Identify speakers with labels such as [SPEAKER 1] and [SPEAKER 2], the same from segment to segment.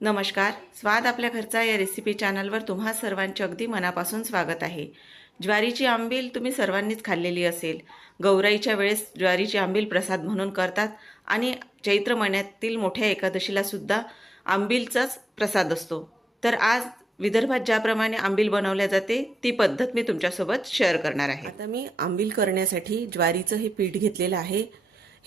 [SPEAKER 1] नमस्कार स्वाद आपल्या घरचा या रेसिपी चॅनलवर तुम्हा सर्वांचे अगदी मनापासून स्वागत आहे. ज्वारीची आंबील तुम्ही सर्वांनीच खाल्लेली असेल. गौराईच्या वेळेस ज्वारीची आंबील प्रसाद म्हणून करतात आणि चैत्र महिन्यातील मोठ्या एकादशीला सुद्धा आंबीलचाच प्रसाद असतो. तर आज विदर्भात ज्याप्रमाणे आंबील बनवल्या जाते ती पद्धत मी तुमच्यासोबत शेअर करणार आहे. आता मी आंबील करण्यासाठी ज्वारीचं हे पीठ घेतलेलं आहे.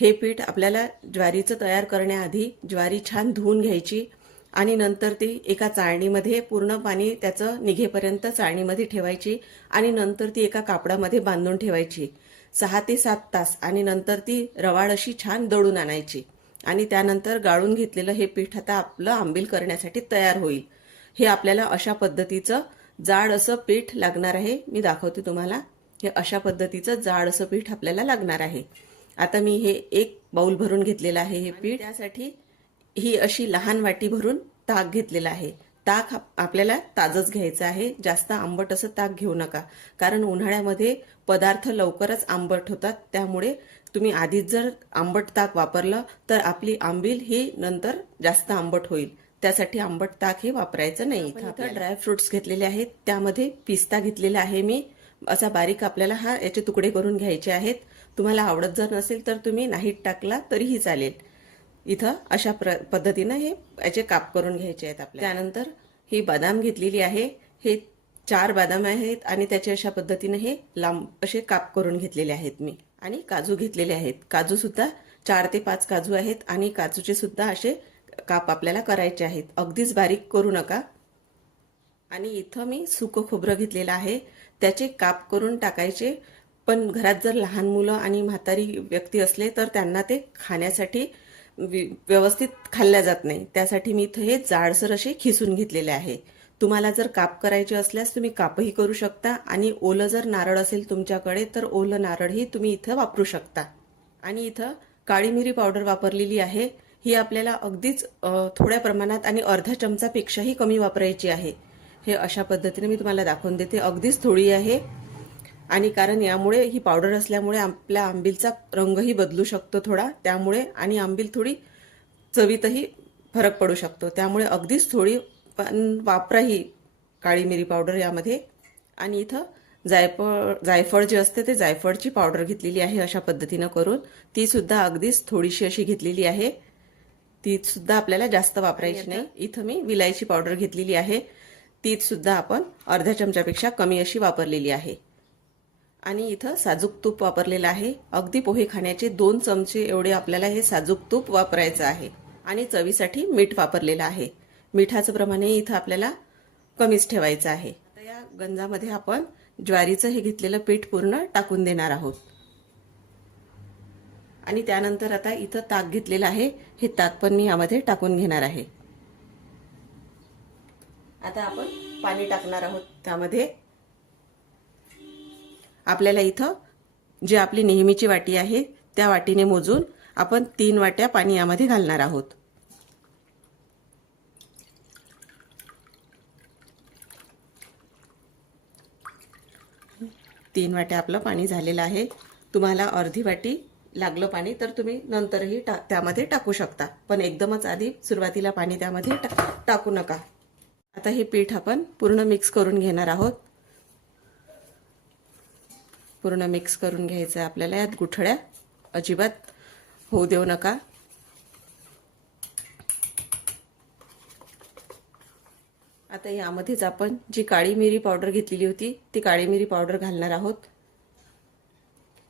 [SPEAKER 1] हे पीठ आपल्याला ज्वारीचं तयार करण्याआधी ज्वारी छान धुवून घ्यायची. आणि नंतर ती एका चाळणीमध्ये पूर्ण पाणी त्याचं निघेपर्यंत चाळणीमध्ये ठेवायची आणि नंतर ती एका कापडामध्ये बांधून ठेवायची. सहा ते सात तास आणि नंतर ती रवाळ अशी छान दळून आणायची. आणि त्यानंतर गाळून घेतलेलं हे पीठ आता आपलं आंबील करण्यासाठी तयार होईल. हे आपल्याला अशा पद्धतीचं जाड असं पीठ लागणार आहे. मी दाखवते तुम्हाला. हे अशा पद्धतीचं जाड असं पीठ आपल्याला लागणार आहे. आता मी हे एक बाउल भरून घेतलेलं आहे हे पीठ. त्यासाठी ही अशी लहान वाटी भरून ताक घेतलेलं आहे. ताक आप- आपल्याला ताजच घ्यायचं आहे. जास्त आंबट असं ताक घेऊ नका. कारण उन्हाळ्यामध्ये पदार्थ लवकरच आंबट होतात. त्यामुळे तुम्ही आधीच जर आंबट ताक वापरलं तर आपली आंबील ही नंतर जास्त आंबट होईल. त्यासाठी आंबट ताक हे वापरायचं नाही. इथं ड्रायफ्रुट्स घेतलेले आहेत. त्यामध्ये पिस्ता घेतलेला आहे मी. असा बारीक आपल्याला हा याचे तुकडे करून घ्यायचे आहेत. तुम्हाला आवडत जर नसेल तर तुम्ही नाहीत टाकला तरीही चालेल. इथं अशा प्र पद्धतीनं हे याचे काप करून घ्यायचे आहेत आपल्या त्यानंतर ही बदाम घेतलेली आहे. हे चार बदाम आहेत आणि त्याचे अशा पद्धतीने हे लांब असे काप करून घेतलेले आहेत मी. आणि काजू घेतलेले आहेत. काजू सुद्धा चार ते पाच काजू आहेत आणि काजूचे सुद्धा असे काप आपल्याला करायचे आहेत. अगदीच बारीक करू नका. आणि इथं मी सुकं खोबरं घेतलेलं आहे. त्याचे काप करून टाकायचे. पण घरात जर लहान मुलं आणि म्हातारी व्यक्ती असले तर त्यांना ते खाण्यासाठी व्यवस्थित खाल्ल्या जात नाही. त्यासाठी मी इथं हे जाडसर असे खिसून घेतलेले आहे. तुम्हाला जर काप करायचे असल्यास तुम्ही कापही करू शकता आणि ओलं जर नारळ असेल तुमच्याकडे तर ओलं नारळही तुम्ही इथं वापरू शकता. आणि इथं काळी मिरी पावडर वापरलेली आहे. ही आपल्याला अगदीच थोड्या प्रमाणात आणि अर्धा चमचापेक्षाही कमी वापरायची आहे. हे अशा पद्धतीने मी तुम्हाला दाखवून देते. अगदीच थोडी आहे. आणि कारण यामुळे ही पावडर असल्यामुळे आपल्या आंबीलचा रंगही बदलू शकतो थोडा. त्यामुळे आणि आंबील थोडी चवीतही फरक पडू शकतो. त्यामुळे अगदीच थोडी पण वापरा ही काळी मिरी पावडर यामध्ये. आणि इथं जायफळ जायफळ जे असते ते जायफळची पावडर घेतलेली आहे अशा पद्धतीनं करून. ती सुद्धा अगदीच थोडीशी अशी घेतलेली आहे. ती सुद्धा आपल्याला जास्त वापरायची नाही. इथं मी विलायची पावडर घेतलेली आहे. ती सुद्धा आपण अर्ध्या चमच्यापेक्षा कमी अशी वापरलेली आहे. आणि इथं साजूक तूप वापरलेलं आहे. अगदी पोहे खाण्याचे दोन चमचे एवढे आपल्याला हे साजूक तूप वापरायचं आहे. आणि चवीसाठी मीठ वापरलेलं आहे. मिठाचं प्रमाणे इथं आपल्याला कमीच ठेवायचं आहे. आता या गंजामध्ये आपण ज्वारीचं हे घेतलेलं पीठ पूर्ण टाकून देणार आहोत. आणि त्यानंतर आता इथं ताक घेतलेलं आहे. हे ताक पण मी यामध्ये टाकून घेणार आहे. आता आपण पाणी टाकणार आहोत त्यामध्ये. आपल्याला इथं जी आपली नेहमीची वाटी आहे त्या वाटीने मोजून आपण तीन वाट्या पाणी यामध्ये घालणार आहोत. तीन वाट्या आपलं पाणी झालेलं आहे. तुम्हाला अर्धी वाटी लागलं पाणी तर तुम्ही नंतरही टा त्यामध्ये टाकू शकता. पण एकदमच आधी सुरुवातीला पाणी त्यामध्ये टा टाकू नका. आता हे पीठ आपण पूर्ण मिक्स करून घेणार आहोत. पूर्ण मिक्स करून घ्यायचं आहे आपल्याला. यात गुठळ्या अजिबात होऊ देऊ नका. आता यामध्येच आपण जी काळी मिरी पावडर घेतलेली होती ती काळी मिरी पावडर घालणार आहोत.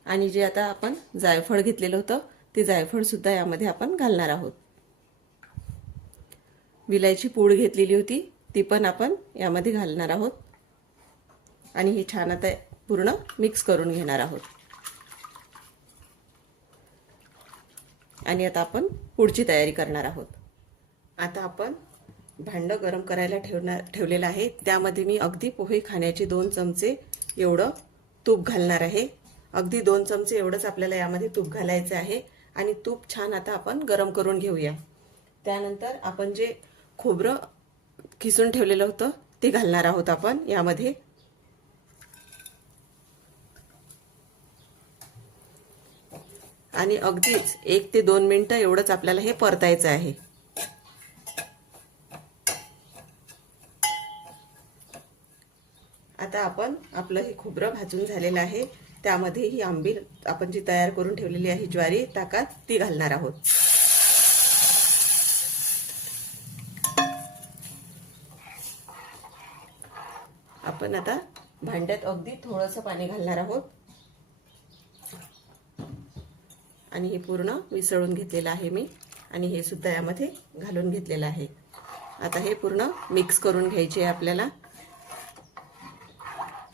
[SPEAKER 1] आणि जे आता आपण जायफळ घेतलेलं होतं ते जायफळसुद्धा यामध्ये आपण घालणार आहोत. विलायची पूड घेतलेली होती ती पण आपण यामध्ये घालणार आहोत. आणि हे छान आता पूर्ण मिक्स करून घेणार आहोत. आणि आता आपण पुढची तयारी करणार आहोत. आता आपण भांडं गरम करायला ठेवणार ठेवलेलं आहे. त्यामध्ये मी अगदी पोहे खाण्याचे दोन चमचे एवढं तूप घालणार आहे. अगदी दोन चमचे एवढंच आपल्याला यामध्ये तूप घालायचं आहे. आणि तूप छान आता आपण गरम करून घेऊया. त्यानंतर आपण जे खोबरं खिसून ठेवलेलं होतं ते घालणार आहोत आपण यामध्ये. आणि अगदीच एक ते दोन मिनटं एवढंच आपल्याला हे परतायचं आहे. आता आपण आपलं हे खोबरं भाजून झालेलं आहे. त्यामध्ये ही आंबील आपण जी तयार करून ठेवलेली आहे ज्वारी ताकात ती घालणार आहोत. आपण आता भांड्यात अगदी थोडंसं पाणी घालणार आहोत. आणि हे पूर्ण मिसळून घेतलेलं आहे मी आणि हे सुद्धा यामध्ये घालून घेतलेलं आहे. आता हे पूर्ण मिक्स करून घ्यायचे आहे आपल्याला.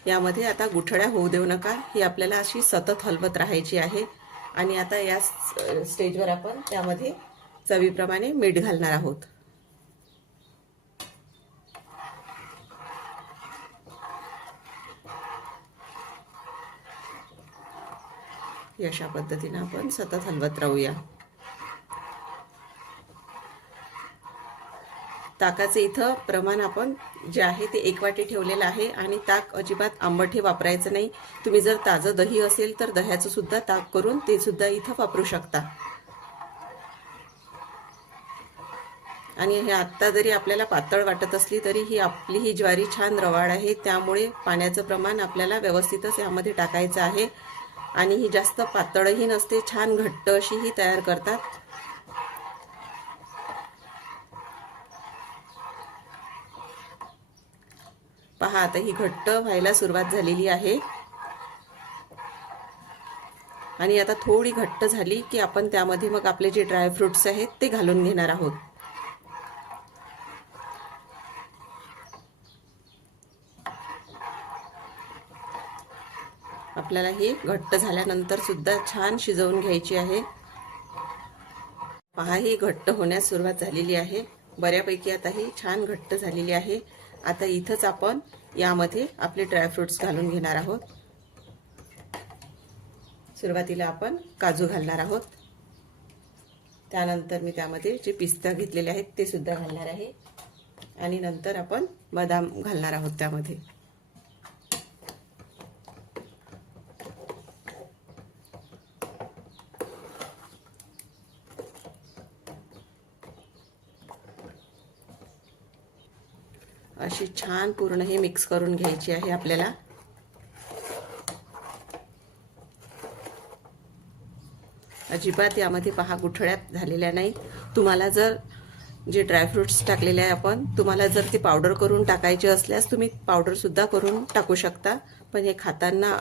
[SPEAKER 1] यामध्ये आता गुठळ्या होऊ देऊ नका. ही आपल्याला अशी सतत हलवत राहायची आहे. आणि आता या स्टेजवर आपण त्यामध्ये चवीप्रमाणे मीठ घालणार आहोत. अशा पद्धतीने आपण सतत हलवत राहूया. ताकाचे इथं प्रमाण आपण जे आहे ते एक वाटी ठेवलेलं आहे आणि ताक अजिबात आंबट हे वापरायचं नाही. तुम्ही जर ताजं दही असेल तर दह्याचं सुद्धा ताक करून ते सुद्धा इथं वापरू शकता. आणि हे आत्ता जरी आपल्याला पातळ वाटत असली तरी ही आपली ही ज्वारी छान रवाळ आहे. त्यामुळे पाण्याचं प्रमाण आपल्याला व्यवस्थितच यामध्ये टाकायचं आहे. आणि ही जास्त पातळही नसते छान घट्ट अशी ही तयार करतात. पहा आता ही घट्ट व्हायला सुरुवात झालेली आहे. आणि आता थोडी घट्ट झाली की आपण त्यामध्ये मग आपले जे ड्रायफ्रुट्स आहेत ते घालून घेणार आहोत. आपल्याला ही घट्ट झाल्यानंतर सुद्धा छान शिजवून घ्यायची आहे. पहा ही घट्ट होण्यास सुरुवात झालेली आहे. बऱ्यापैकी आता ही छान घट्ट झालेली आहे. आता इथंच आपण यामध्ये आपले ड्रायफ्रुट्स घालून घेणार आहोत. सुरुवातीला आपण काजू घालणार आहोत. त्यानंतर मी त्यामध्ये जे पिस्ता घेतलेले आहेत ते सुद्धा घालणार आहे. आणि नंतर आपण बदाम घालणार आहोत त्यामध्ये. अशी छान पूर्ण हे मिक्स करून घ्यायची आहे आपल्याला. अजिबात यामध्ये पहा गुठळ्यात झालेल्या नाहीत. तुम्हाला जर जे ड्रायफ्रुट्स टाकलेले आहे आपण तुम्हाला जर ते पावडर करून टाकायचे असल्यास तुम्ही पावडरसुद्धा करून टाकू शकता. पण हे खाताना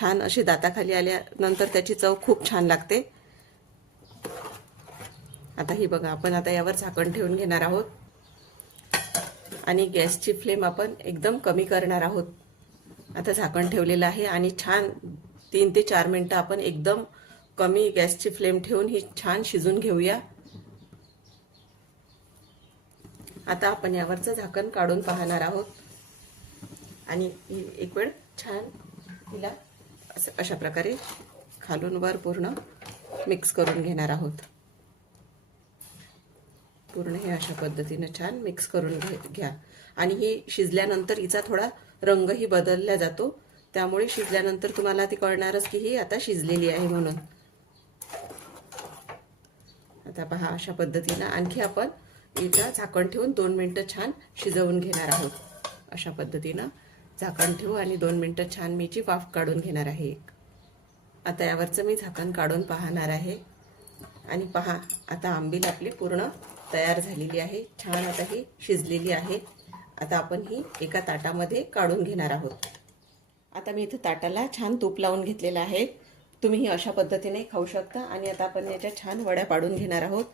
[SPEAKER 1] छान असे दाताखाली आल्यानंतर त्याची चव खूप छान लागते. आता ही बघा आपण आता यावर झाकण ठेवून घेणार आहोत. आणि गॅसची फ्लेम आपण एकदम कमी करणार आहोत. आता झाकण ठेवलेलं आहे आणि छान तीन ते चार मिनटं आपण एकदम कमी गॅसची फ्लेम ठेवून ही छान शिजून घेऊया. आता आपण यावरचं झाकण काढून पाहणार आहोत. आणि ही एक वेळ छान हिला असं अशा प्रकारे खालून वर पूर्ण मिक्स करून घेणार आहोत. पूर्ण हे अशा पद्धतीनं छान मिक्स करून घे घ्या. आणि हे शिजल्यानंतर हिचा थोडा रंगही बदलला जातो. त्यामुळे शिजल्यानंतर तुम्हाला ते कळणारच की ही आता शिजलेली आहे म्हणून. आता पहा अशा पद्धतीनं आणखी आपण हिला झाकण ठेवून दोन मिनटं छान शिजवून घेणार आहोत. अशा पद्धतीनं झाकण ठेवू आणि दोन मिनटं छान मीची वाफ काढून घेणार आहे आता यावरचं मी झाकण काढून पाहणार आहे. आणि पहा आता आंबील आपली पूर्ण तयार झालेली आहे. छान आता ही शिजलेली आहे. आता आपण ही एका ताटामध्ये काढून घेणार आहोत. आता मी इथं ताटाला छान तूप लावून घेतलेलं आहे. तुम्ही ही अशा पद्धतीने खाऊ शकता आणि आता आपण याच्या छान वड्या पाडून घेणार आहोत.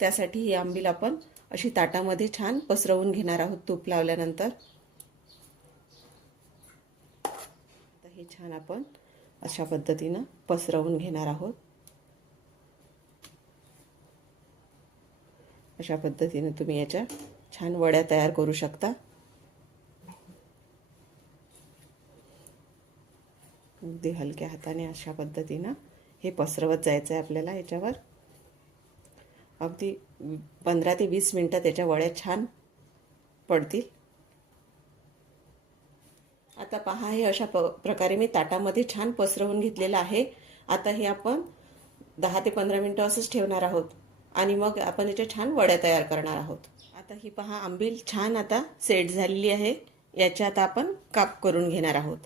[SPEAKER 1] त्यासाठी ही आंबील आपण अशी ताटामध्ये छान पसरवून घेणार आहोत तूप लावल्यानंतर. आता हे छान आपण अशा पद्धतीनं पसरवून घेणार आहोत. अशा पद्धतीने तुम्ही याच्या छान वड्या तयार करू शकता. अगदी हलक्या हाताने अशा पद्धतीनं हे पसरवत जायचं आहे आपल्याला याच्यावर. अगदी पंधरा ते वीस मिनटं त्याच्या वड्या छान पडतील. आता पहा हे अशा प प्रकारे मी ताटामध्ये छान पसरवून घेतलेलं आहे. आता हे आपण दहा ते पंधरा मिनटं असंच ठेवणार आहोत. आणि मग आपण याच्या छान वड्या तयार करणार आहोत. आता ही पहा आंबील छान आता सेट झालेली आहे. याच्यात आपण काप करून घेणार आहोत.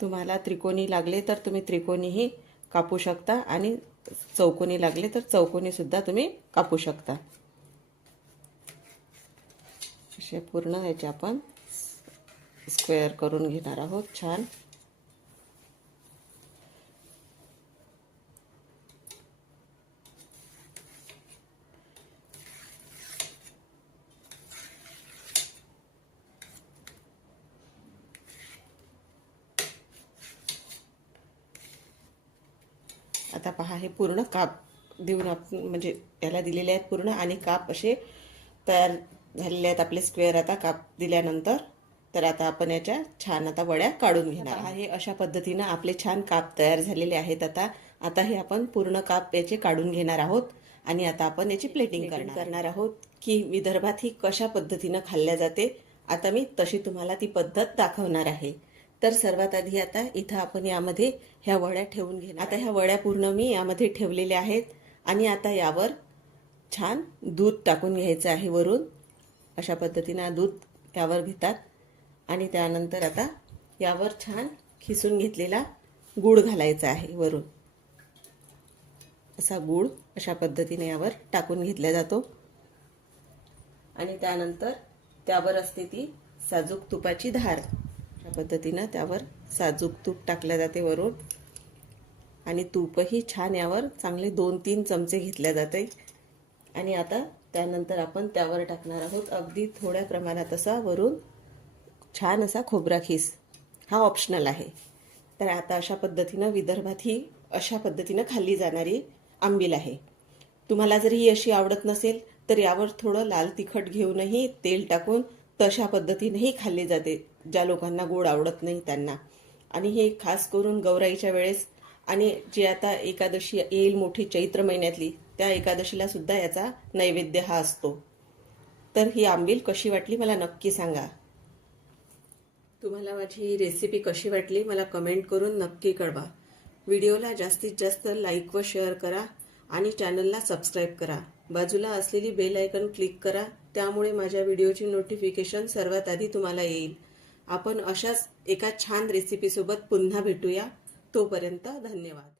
[SPEAKER 1] तुम्हाला त्रिकोणी लागले तर तुम्ही त्रिकोणीही कापू शकता आणि चौकोनी लागले तर चौकोनी सुद्धा तुम्ही कापू शकता. असे पूर्ण याचे आपण स्क्वेअर करून घेणार आहोत छान. आता पहा हे पूर्ण काप देऊन आपण म्हणजे याला दिलेले आहेत पूर्ण आणि काप असे तयार झालेले आहेत आपले स्क्वेअर आता काप दिल्यानंतर. तर आता आपण याच्या छान आता वड्या काढून घेणार आहोत. हे अशा पद्धतीनं आपले छान काप तयार झालेले आहेत आता. आता हे आपण पूर्ण काप याचे काढून घेणार आहोत आणि आता आपण याची प्लेटिंग करणार आहोत. की विदर्भात ही कशा पद्धतीनं खाल्ल्या जाते आता मी तशी तुम्हाला ती पद्धत दाखवणार आहे. तर सर्वात आधी आता इथं आपण यामध्ये ह्या वड्या ठेवून घेणार. आता ह्या वड्या पूर्ण मी यामध्ये ठेवलेल्या आहेत. आणि आता यावर छान दूध टाकून घ्यायचं आहे वरून. अशा पद्धतीनं दूध त्यावर घेतात. आणि त्यानंतर आता यावर छान खिसून घेतलेला गूळ घालायचा आहे वरून. असा गूळ अशा पद्धतीने यावर टाकून घेतला जातो. आणि त्यानंतर त्यावर असते ती साजूक तुपाची धार. अशा पद्धतीनं त्यावर साजूक तूप टाकल्या जाते वरून. आणि तूपही छान यावर चांगले दोन तीन चमचे घेतल्या जाते. आणि आता त्यानंतर आपण त्यावर टाकणार आहोत अगदी थोड्या प्रमाणात असा वरून छान असा खोबरा खीस. हा ऑप्शनल आहे. तर आता अशा पद्धतीनं विदर्भात ही अशा पद्धतीनं खाल्ली जाणारी आंबील आहे. तुम्हाला जर ही अशी आवडत नसेल तर यावर थोडं लाल तिखट घेऊनही तेल टाकून तशा पद्धतीनेही खाल्ले जाते ज्या लोकांना गोड आवडत नाही त्यांना. आणि हे खास करून गौराईच्या वेळेस आणि जी आता एकादशी येईल मोठी चैत्र महिन्यातली त्या एकादशीला सुद्धा याचा नैवेद्य हा असतो. तर ही आंबील कशी वाटली मला नक्की सांगा. तुम्हाला माझी ही रेसिपी कशी वाटली मला कमेंट करून नक्की कळवा. व्हिडिओला जास्तीत जास्त लाईक व शेअर करा आणि चॅनलला सबस्क्राईब करा. बाजूला असलेली बेल आयकन क्लिक करा त्यामुळे माझ्या व्हिडिओची नोटिफिकेशन सर्वात आधी तुम्हाला येईल. आपण अशाच एका छान रेसिपीसोबत पुन्हा भेटूया. तोपर्यंत धन्यवाद.